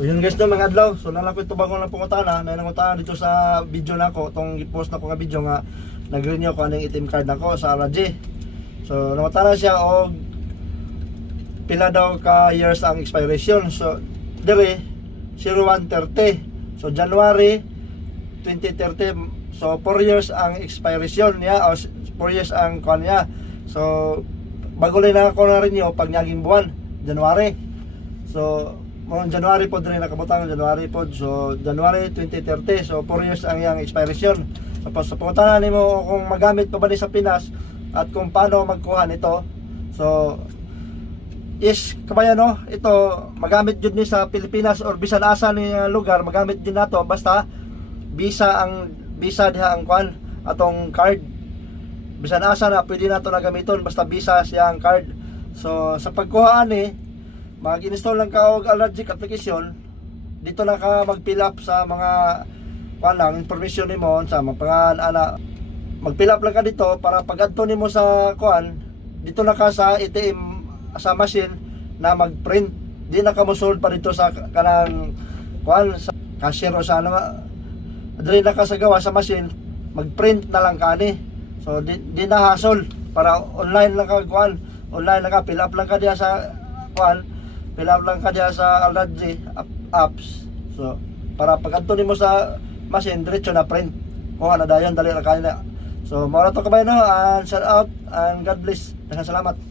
So yun guys, no, mga adlaw. So nalang ko ito bagong lang pangutana. May nangutana dito sa video na ko. Itong i-post na ko nga video nga nag-renew ko anong item card na ko sa RG. So nangutana siya o pila daw ka years ang expiration. So dire 0130. So January 2030. So 4 years ang expiration niya o 4 years ang kuan niya. So bago lang ako na renew pag naging buwan January. So mga January po din nakabutang January po. So January 2030. So 4 years ang yang expiration. Tapos sa pangutana nimo kung magamit pa ba ni sa Pinas at kung paano magkuha nito. So is kabayan no, ito magamit jud ni sa Pilipinas or bisan asa ni lugar magamit din nato basta visa diha ang kwan atong card. Bisan asa na pwede nato na gamiton basta visa siya ang card. So sa pagkuha ani mag-install lang ka og allergic application. Dito na ka mag-fill up sa mga lang information nimo sa mga pangalan ana. Mag-fill up lang ka dito para pag adto nimo sa kuan, dito na ka sa ATM sa machine na mag-print. Di na ka mosold pa dito sa kanang kuan sa cashier o sa ano nga. Dili na ka sa gawa sa machine, mag-print na lang ka ni. So di na hassle para online lang ka kuan, online lang ka fill up lang ka diya sa kuan. Fill up lang ka diya sa allergy apps. So para pag adto nimo sa machine diretso na print. Kuha na dayon dali ra kanina. So mao na to kabayan no, and shout out and God bless. Daghang salamat.